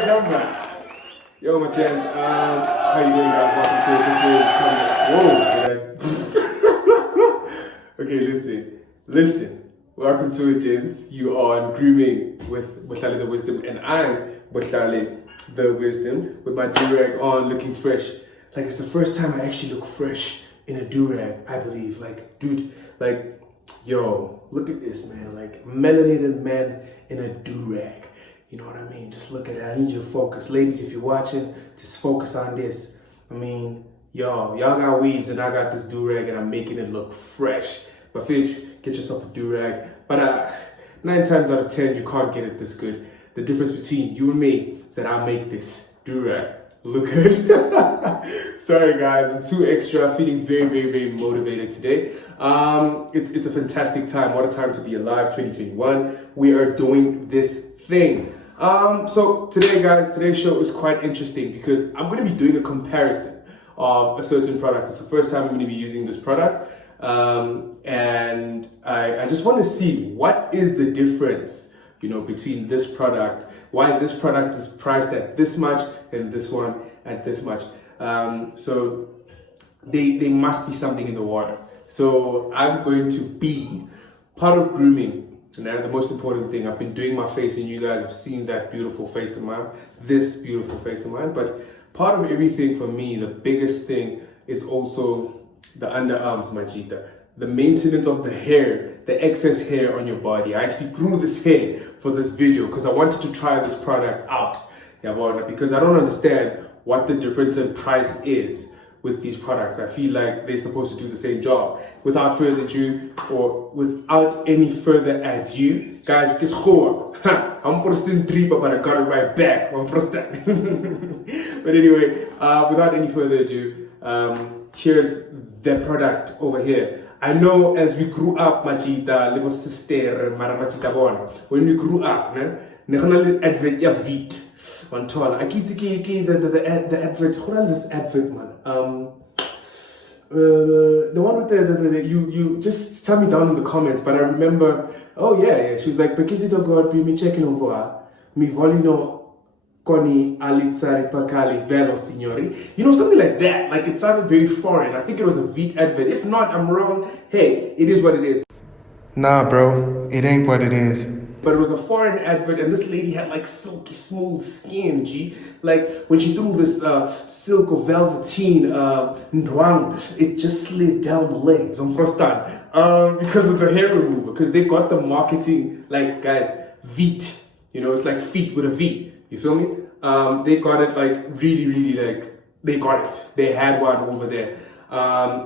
Yo, my gents, how you doing, guys? Welcome to this is coming. Whoa, okay, listen. Welcome to it, gents. You are on Grooming with BohlalexWizdom, and I'm BohlalexWizdom with my do-rag on, looking fresh. Like, it's the first time I actually look fresh in a do-rag, I believe. Like, dude, like, yo, look at this, man. Like, melanated man in a do-rag. You know what I mean? Just look at it. I need you to focus. Ladies, if you're watching, just focus on this. I mean, y'all got weaves and I got this do-rag and I'm making it look fresh. But fish, get yourself a do-rag. But 9 times out of 10, you can't get it this good. The difference between you and me is that I make this do-rag look good. Sorry guys, I'm too extra, feeling very motivated today. It's a fantastic time. What a time to be alive, 2021. We are doing this thing. So today guys, today's show is quite interesting because I'm going to be doing a comparison of a certain product. It's the first time I'm going to be using this product. And I just want to see what is the difference, you know, between this product, why this product is priced at this much and this one at this much. So they must be something in the water. So I'm going to be part of Grooming. And the most important thing, I've been doing my face and you guys have seen that beautiful face of mine, this beautiful face of mine. But part of everything for me, the biggest thing is also the underarms, Majita. The maintenance of the hair, the excess hair on your body. I actually grew this hair for this video because I wanted to try this product out. Because I don't understand what the difference in price is with these products. I feel like they're supposed to do the same job. Without further ado, or without any further ado, guys, guess what? I'm posting 3, but I got it right back. But anyway, without any further ado, here's the product over here. I know as we grew up, Machita, little sister, Machita Bona, when we grew up, ne advert ya Veet. On Twitter, I keep the advert. Hold on, this advert, man. The one with the you just tell me down in the comments. But I remember, oh yeah. She was like, because it God be me checking over me volino koni alitsari pakali velo signori. You know, something like that. Like it sounded very foreign. I think it was a Veet advert. If not, I'm wrong. Hey, it is what it is. Nah, bro, it ain't what it is. But it was a foreign advert, and this lady had like silky smooth skin, G. Like when she threw this silk or velveteen ndwang, it just slid down the legs on first time because of the hair remover. Because they got the marketing, like guys, Veet. You know, it's like feet with a V. You feel me? They got it like really like they got it. They had one over there.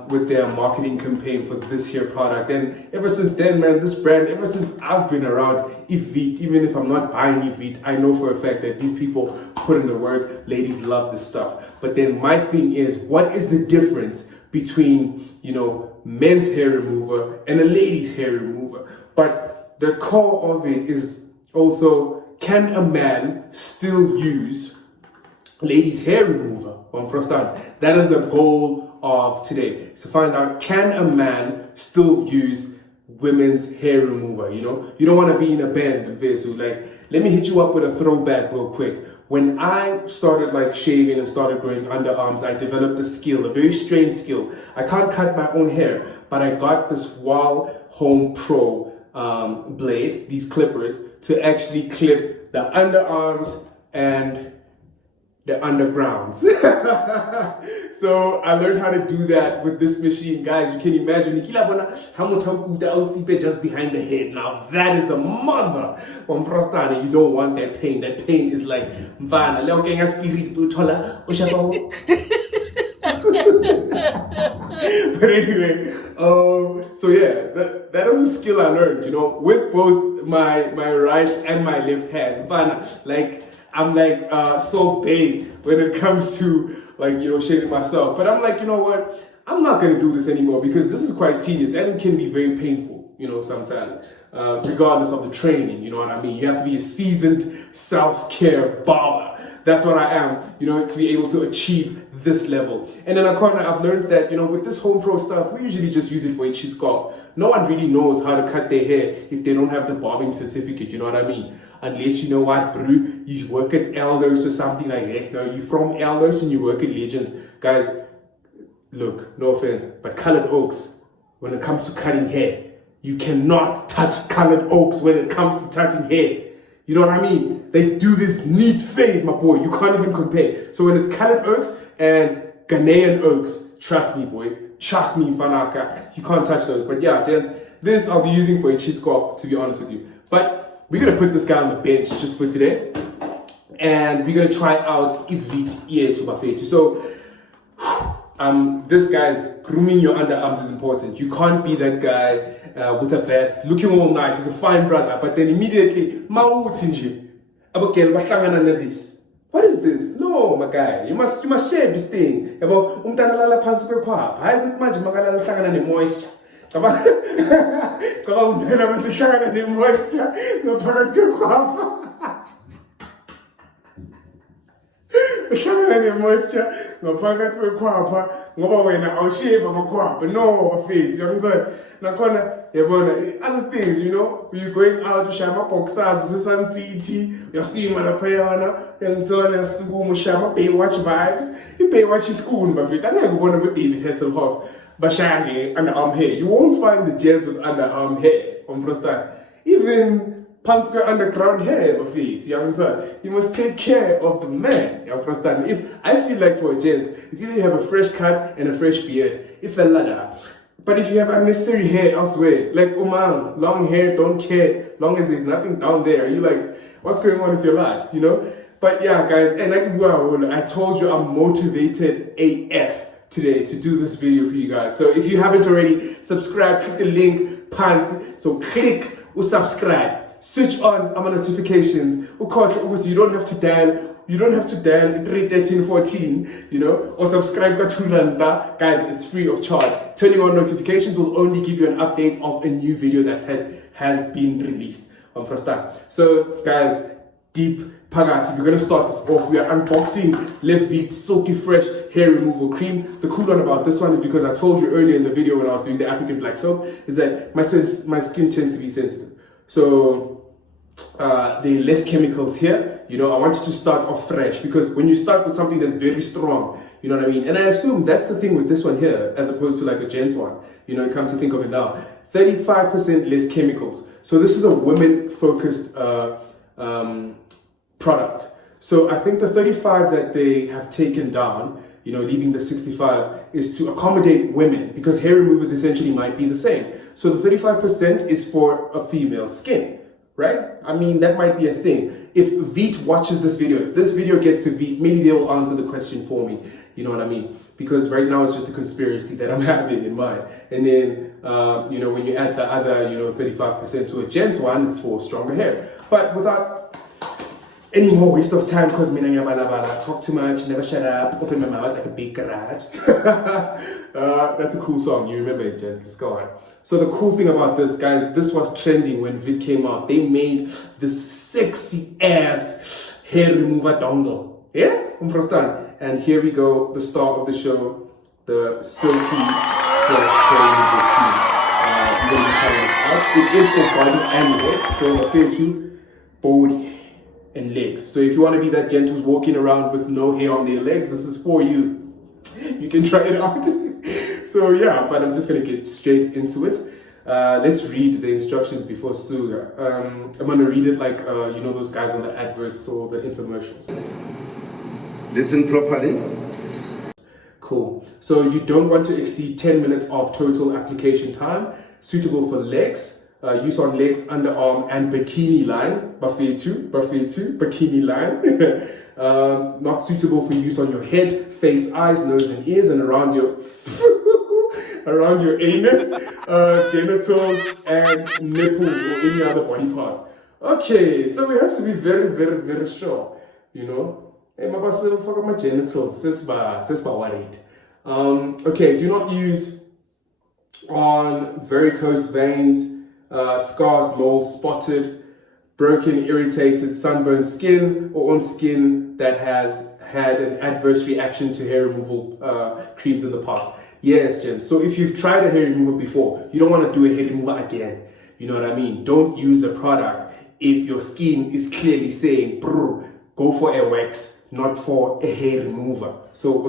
With their marketing campaign for this here product, and ever since then, man, this brand, ever since I've been around Veet, even if I'm not buying Veet, I know for a fact that these people put in the work. Ladies love this stuff. But then my thing is, what is the difference between, you know, men's hair remover and a lady's hair remover? But the core of it is also, can a man still use ladies' hair remover? That is the goal of today. So find out, can a man still use women's hair remover? You know, you don't want to be in a band, so like, let me hit you up with a throwback real quick. When I started like shaving and started growing underarms, I developed a skill, a very strange skill. I can't cut my own hair, but I got this Wall Home Pro blade, these clippers, to actually clip the underarms and the undergrounds. So I learned how to do that with this machine, guys. You can imagine just behind the head. Now that is a mother. You don't want that pain. That pain is like but anyway, so yeah, that was a skill I learned, you know, with both my right and my left hand. Like I'm like so big when it comes to like, you know, shaving myself. But I'm like, you know what? I'm not gonna do this anymore because this is quite tedious and it can be very painful, you know, sometimes. regardless of the training, you know what I mean? You have to be a seasoned self-care barber. That's what I am, you know, to be able to achieve this level. And then I've learned that, you know, with this home pro stuff, we usually just use it for itchy scalp. No one really knows how to cut their hair if they don't have the barbing certificate, you know what I mean? Unless, you know what, bro, you work at Eldos or something like that. No, you're from Eldos and you work at Legends. Guys, look, no offense, but colored oaks, when it comes to cutting hair, you cannot touch colored oaks when it comes to touching hair. You know what I mean? They do this neat fade, my boy. You can't even compare. So when it's colored oaks and Ghanaian oaks, trust me, boy. Trust me, Fanaka. You can't touch those. But yeah, gents, this I'll be using for a chisco, to be honest with you. But we're going to put this guy on the bench just for today. And we're going to try out Veet ear to buffet. So, this guy's grooming your underarms is important. You can't be that guy with a vest, looking all nice. He's a fine brother, but then immediately, this. What is this? No, my guy. You must share this thing. Moisture. Uhlangana moisture ngaphakathi kwekhwapha ngoba wena awushave amakhwapha no bafethu uyangizwa nakhona yabona other things, you know, when you're going out ushaya ama-boxers use-Sun City uyasima laphayana uyangizwa uyasukuma ushaya ama-Baywatch vibes. I-Baywatch isikuni bafethu angeke ubone bo-David Hasselhoff bashaya nge-underarm hair. You won't find the gents with underarm hair on first time. Even Pansquare underground hair, my feet. You must take care of the man. You understand? If I feel like for a gent, it's either you have a fresh cut and a fresh beard. If a ladder. But if you have unnecessary hair elsewhere, like man, long hair, don't care, long as there's nothing down there. You like, what's going on with your life? You know? But yeah, guys, and I told you I'm motivated AF today to do this video for you guys. So if you haven't already, subscribe, click the link, pants. So click or subscribe. Switch on our notifications. You don't have to dial 31314, you know, or subscribe to Randa. Guys, it's free of charge. Turning on notifications will only give you an update of a new video that has been released on first time. So guys, deep pagati, we're gonna start this off. We are unboxing Veet Silky Fresh Hair Removal Cream. The cool one about this one is because I told you earlier in the video when I was doing the African Black Soap is that my skin tends to be sensitive. So there are less chemicals here. You know, I wanted to start off fresh because when you start with something that's very strong, you know what I mean? And I assume that's the thing with this one here as opposed to like a gents one. You know, come to think of it now. 35% less chemicals. So this is a women-focused product. So I think the 35 that they have taken down, you know, leaving the 65, is to accommodate women because hair removers essentially might be the same. So the 35% is for a female skin, right? I mean, that might be a thing. If Veet watches this video, if this video gets to Veet, maybe they'll answer the question for me. You know what I mean? Because right now it's just a conspiracy that I'm having in mind. And then, you know, when you add the other, you know, 35% to a gents one, it's for stronger hair. But without any more waste of time, because I talk too much, never shut up, open my mouth like a big garage. That's a cool song. You remember it, gents. Let's go on. So the cool thing about this, guys, this was trending when Veet came out. They made this sexy ass hair remover dongle. Yeah? And here we go, the star of the show, the Silky Fresh Hair Remover Cream. We're going to be trying this out. It is for body and legs, so I feel you, body and legs. So if you want to be that gent who's walking around with no hair on their legs, this is for you. You can try it out. So yeah, but I'm just going to get straight into it. Let's read the instructions before Suga. I'm going to read it like, you know, those guys on the adverts or the infomercials. Listen properly. Cool. So you don't want to exceed 10 minutes of total application time. Suitable for legs. Use on legs, underarm, and bikini line. Buffet 2, bikini line. Not suitable for use on your head, face, eyes, nose, and ears, and around your around your anus, genitals, and nipples, or any other body parts. Okay, so we have to be very, very, very sure. You know, hey, my genitals, sesba worried. Okay, do not use on varicose veins, scars, moles, spotted, broken, irritated, sunburned skin, or on skin that has had an adverse reaction to hair removal creams in the past. Yes, Jen. So if you've tried a hair remover before, you don't want to do a hair remover again. You know what I mean? Don't use the product if your skin is clearly saying, go for a wax, not for a hair remover. So,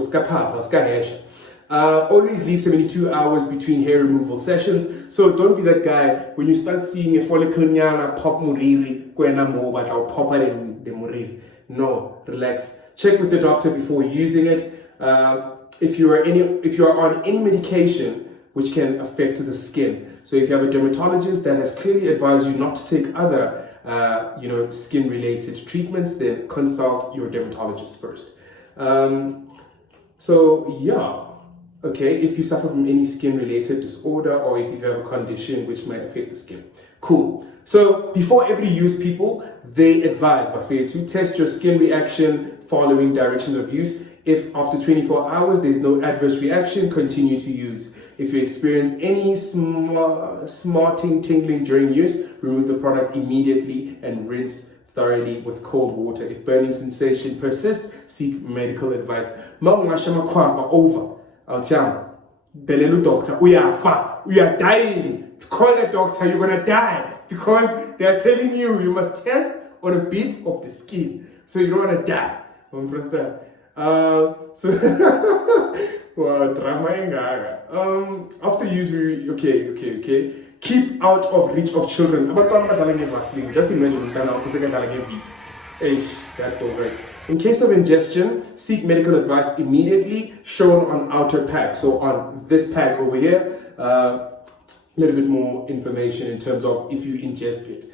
always leave 72 hours between hair removal sessions. So don't be that guy when you start seeing a follicle nyana pop muriri, pop the muriri. No, relax. Check with the doctor before using it. If you are on any medication which can affect the skin. So if you have a dermatologist that has clearly advised you not to take other skin-related treatments, then consult your dermatologist first. So yeah. Okay, if you suffer from any skin-related disorder or if you have a condition which might affect the skin. Cool. So before every use, people, they advise to test your skin reaction following directions of use. If after 24 hours there's no adverse reaction, continue to use. If you experience any smarting, tingling during use, remove the product immediately and rinse thoroughly with cold water. If burning sensation persists, seek medical advice. Over. I'll tell you, Belelu doctor, we are dying. Call a doctor, you're gonna die because they're telling you must test on a bit of the skin, so you don't wanna die. Well, drama after use, okay. Keep out of reach of children. Just imagine that over. In case of ingestion, seek medical advice immediately, shown on outer pack. So on this pack over here, a little bit more information in terms of if you ingest it.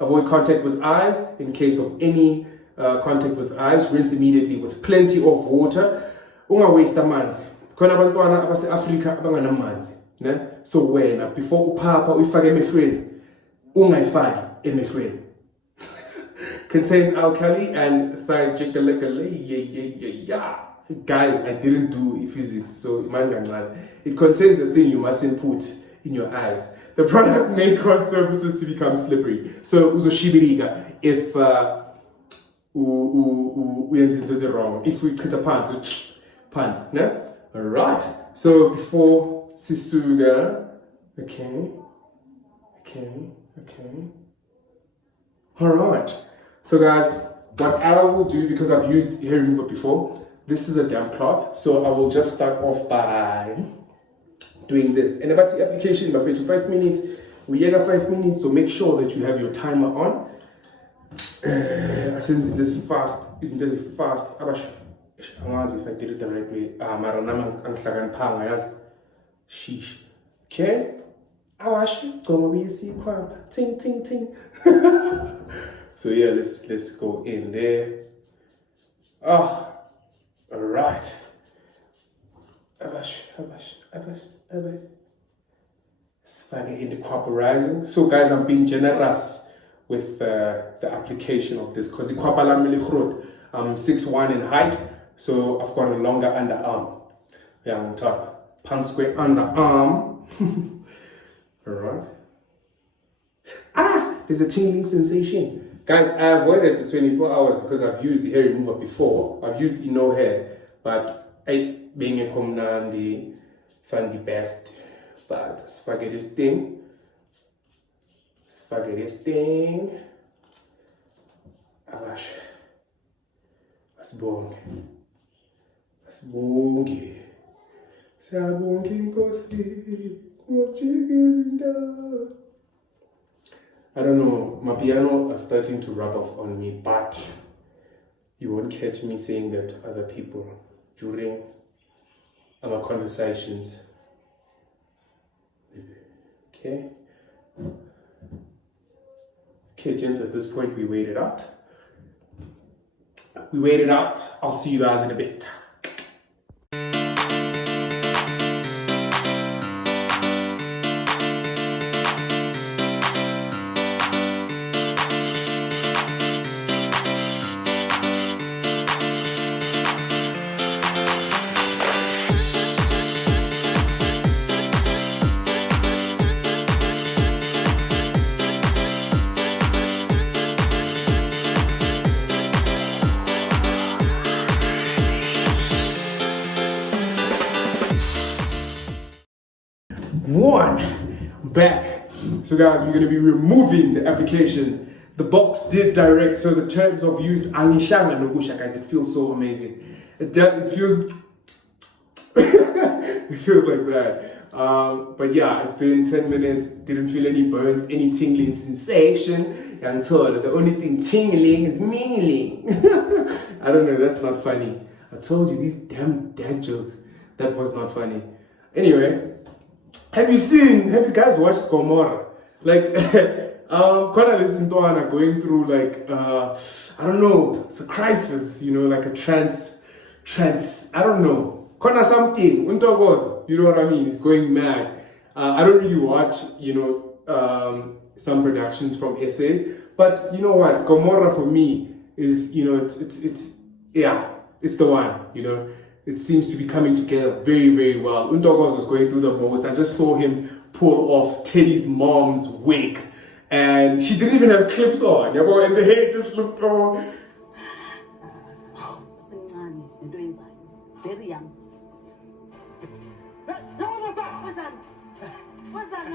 Avoid contact with eyes. In case of any contact with eyes, rinse immediately with plenty of water. Unga waste amanzi. Khona abantwana abase Africa abanganamanzi. So when before upapa uyifake emehlweni, ungayifaki emehlweni. Contains alkali and thioglycerol. Guys, I didn't do physics, so it contains a thing you mustn't put in your eyes. The product may cause surfaces to become slippery. So uzoshibiriga if this wrong. If we cut a pants, no? Alright. So before Sisuga, okay. Alright. So guys, what I will do, because I've used hair remover before, this is a damp cloth, so I will just start off by doing this. And about the application, by 5 minutes, we get 5 minutes, so make sure that you have your timer on. Since this is fast, isn't this fast? I was if I did it the right way. Sheesh. Okay? I wash it. Go see ting ting ting. So yeah, let's go in there. Alright. Abash. It's finally in the cooperizing. So guys, I'm being generous with the application of this because I'm 6'1" in height, so I've got a longer underarm. Yeah, I'm top. Pan square underarm. Alright. There's a tingling sensation. Guys, I avoided the 24 hours because I've used the hair remover before. I've used no hair, but being a comnandi, found the best. But spaghetti sting. Abash. Asbongi. Sabongi Nkosi. I don't know, my piano are starting to rub off on me, but you won't catch me saying that to other people during our conversations. Okay, gents, at this point we wait it out. I'll see you guys in a bit. back. So guys, we're going to be removing the application. The box did direct, so the terms of use, guys, it feels so amazing. It feels it feels like that. But yeah, it's been 10 minutes, didn't feel any burns, any tingling sensation. And so the only thing tingling is mingling. I don't know, that's not funny. I told you, these damn dad jokes, that was not funny. Anyway, have you guys watched Gomorrah? Like, Kona listen to Anna going through like, I don't know, it's a crisis, you know, like a trance, I don't know. Kona something, untogoza, you know what I mean? He's going mad. I don't really watch, you know, some productions from SA, but you know what? Gomorrah for me is, you know, it's the one, you know. It seems to be coming together very, very well. Untogoza is going through the most. I just saw him pull off Teddy's mom's wig, and she didn't even have clips on, you know, and the hair just looked all... Very young. What's that?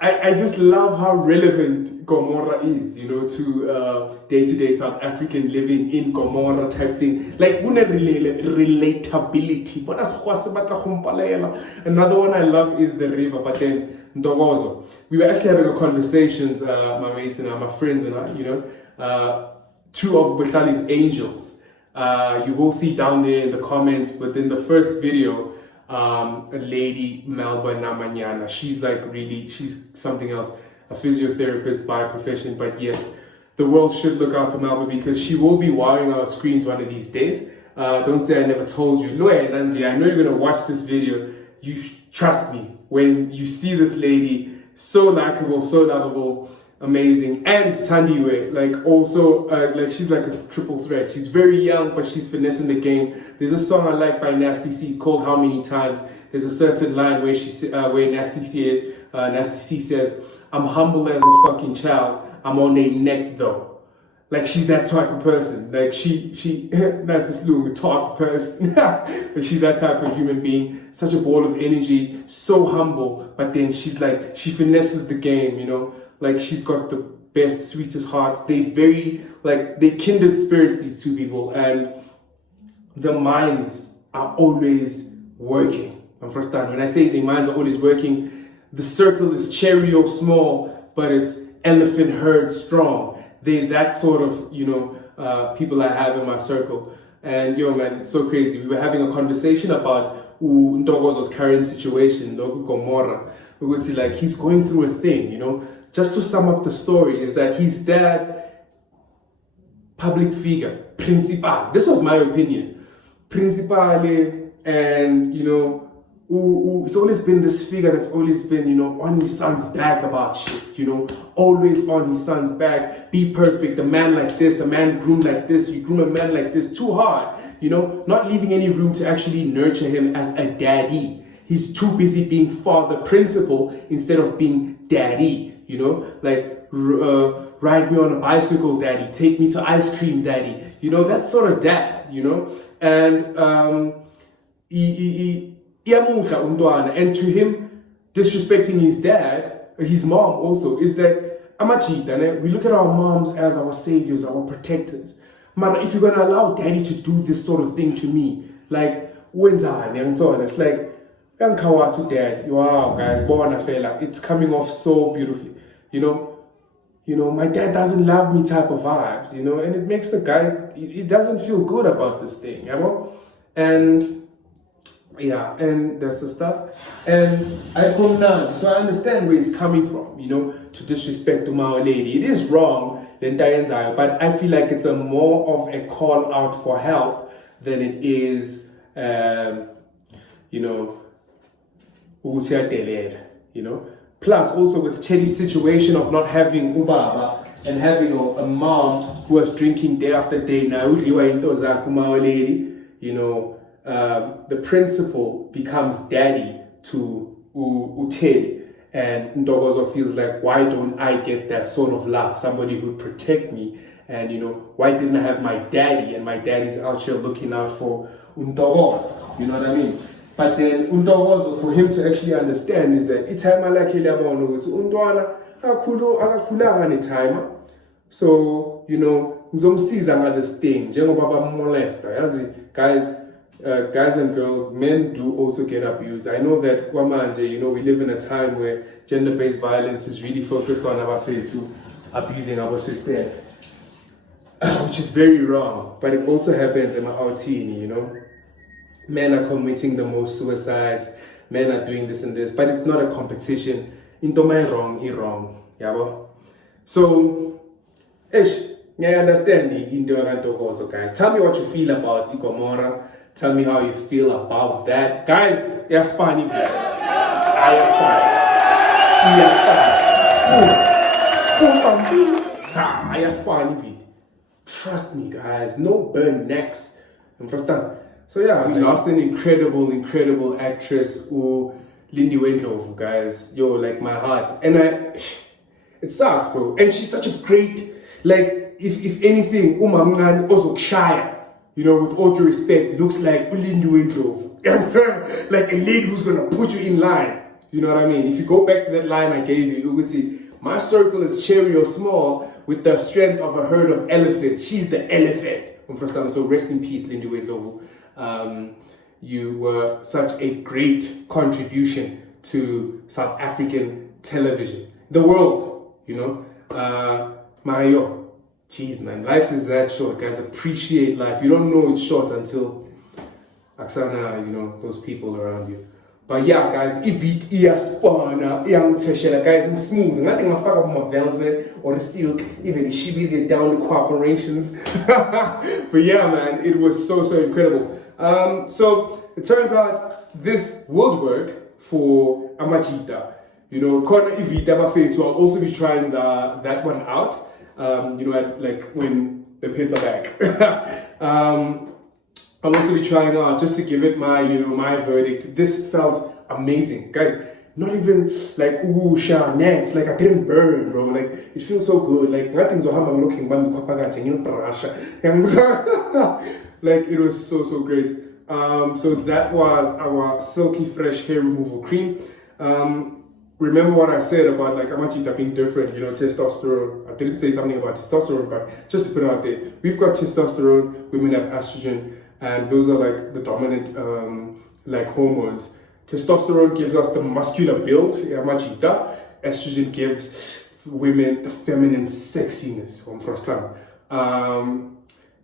I just love how relevant Gomorrah is, you know, to day-to-day South African living in Gomorrah type thing. Like, relatability. Another one I love is the river, but then Ntokozo. We were actually having a conversation, my mates and my friends and I, you know, two of Bohlale's angels. You will see down there in the comments, but in the first video, a lady, Melba Namanyana, she's something else, a physiotherapist by profession, but yes, the world should look out for Melba because she will be wowing our screens one of these days. Don't say I never told you. No, Nanji, I know you're gonna watch this video. You trust me, when you see this lady, so likable, so lovable, amazing, and Tandiwe, like also, like she's like a triple threat. She's very young, but she's finessing the game. There's a song I like by Nasty C called How Many Times. There's a certain line where where Nasty C says, "I'm humble as a fucking child. I'm on their neck though." Like she's that type of person. Like she that's this little type of person. But she's that type of human being. Such a ball of energy, so humble, but then she's like, she finesses the game, you know. Like she's got the best, sweetest hearts. They kindred spirits, these two people, and the minds are always working. And first time, when I say the minds are always working, the circle is cherry or small, but it's elephant herd strong. They that sort of, you know, people I have in my circle. And yo man, it's so crazy. We were having a conversation about Ntokozo's current situation, Gomorrah. We would see like he's going through a thing, you know. Just to sum up the story, is that his dad, public figure, principal, this was my opinion, principale, and, you know, it's always been this figure that's always been, you know, on his son's back about shit, you know, always on his son's back, be perfect, a man like this, a man groomed like this, you groom a man like this, too hard, you know, not leaving any room to actually nurture him as a daddy. He's too busy being father principal instead of being daddy. You know, like ride me on a bicycle, daddy. Take me to ice cream, daddy. You know, that sort of dad. You know, and and to him, disrespecting his dad, his mom also, is that we look at our moms as our saviors, our protectors. Man, if you're gonna allow daddy to do this sort of thing to me, like it's like. Dad, wow, guys, it's coming off so beautifully. You know, my dad doesn't love me type of vibes, you know, and it makes the guy, it doesn't feel good about this thing, you know, and yeah, and that's the stuff. And I come now, so I understand where he's coming from, you know, to disrespect to my lady. It is wrong, then Diane's but I feel like it's a more of a call out for help than it is, you know, you know. Plus, also with Teddy's situation of not having ubaba and having a mom who was drinking day after day now, you know, the principal becomes daddy to Teddy. And Ntokozo feels like, why don't I get that sort of love? Somebody who'd protect me. And, you know, why didn't I have my daddy? And my daddy's out here looking out for Ntokozo. You know what I mean? But then Ntokozo, for him to actually understand, is that it's time I like Untwana akakhulanga ne-timer. So, you know, ngizomsiza ngale thing njengoba bamolesta. Yazi, guys and girls, men do also get abused. I know that kwamanje, you know, we live in a time where gender-based violence is really focused on abafethu abusing our sister, which is very wrong. But it also happens in my outini, you know. Men are committing the most suicides. Men are doing this and this, but it's not a competition. Into my wrong, wrong. Yabo. So, I understand the Ntokozo, guys. Tell me what you feel about Igomora. Tell me how you feel about that. Guys, yaspani. Yaspani. Trust me, guys. No burn necks. Understand? So yeah, we lost an incredible actress who Lindy Wendlovu, guys. Yo, like my heart. And it sucks, bro. And she's such a great, like, if anything, Umamngan also shy, you know, with all due respect, looks like Lindy Wendlovu. I'm saying, like a lady who's gonna put you in line. You know what I mean? If you go back to that line I gave you, you would see, my circle is cherry or small with the strength of a herd of elephants. She's the elephant. So rest in peace, Lindy Wendlovu. You were such a great contribution to South African television, the world, you know. Mario, jeez, man, life is that short, guys. Appreciate life. You don't know it's short until Aksana, you know, those people around you. But yeah, guys, Veet, Spana, young Teshela, guys, I'm smooth. Nothing I fuck up my velvet or the silk, even if she get down the corporations. But yeah, man, it was so incredible. So it turns out this would work for Amachita. You know, Kona Veet, I'll also be trying that one out. You know, like when the pins are back. I'll also be trying out just to give it my, you know, my verdict. This felt amazing, guys. Not even like ooh, next. Like I didn't burn, bro. Like it feels so good. Like nothing's so I'm looking, like it was so great. So that was our Silky Fresh Hair Removal Cream. Remember what I said about like Amachita being different, you know, testosterone. I didn't say something about testosterone, but just to put it out there, we've got testosterone, women have estrogen. And those are like the dominant like hormones. Testosterone gives us the muscular build, Amachita. Estrogen gives women the feminine sexiness.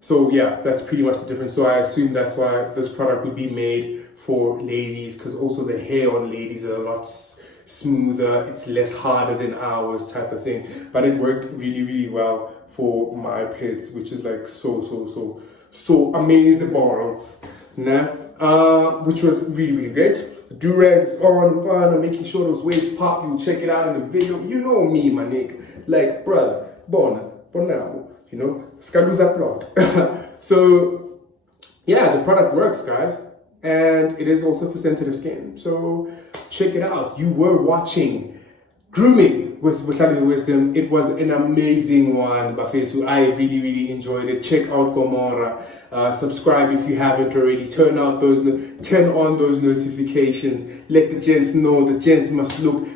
So yeah, that's pretty much the difference. So I assume that's why this product would be made for ladies, because also the hair on ladies are a lot smoother. It's less harder than ours, type of thing. But it worked really well for my pits, which is like so amazing balls, nah? Which was really great. The do-rags on, making sure those waves pop. You'll check it out in the video. You know me, my nigga. Like, brother, bonamo, you know, scalusa plot. So, yeah, the product works, guys. And it is also for sensitive skin. So, check it out. You were watching Grooming with RAED. It was an amazing one, Bafetu. I really enjoyed it. Check out Gomora. Subscribe if you haven't already. Turn on those notifications. Let the gents know. The gents must look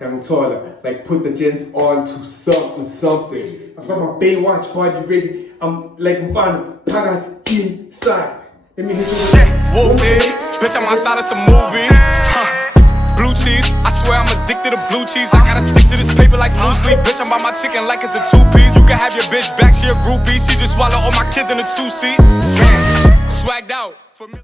I'm taller. Like put the gents on to something. I've got my Baywatch party ready. I'm like fun. Pagat inside. Let me hit you. Bitch, I'm outside of some movie. Blue cheese, I swear I'm addicted to blue cheese. I gotta stick to this paper like blue sleep. Bitch, I'm by my chicken like it's a 2-piece. You can have your bitch back, she a groupie. She just swallow all my kids in a 2-seat. Swagged out for me.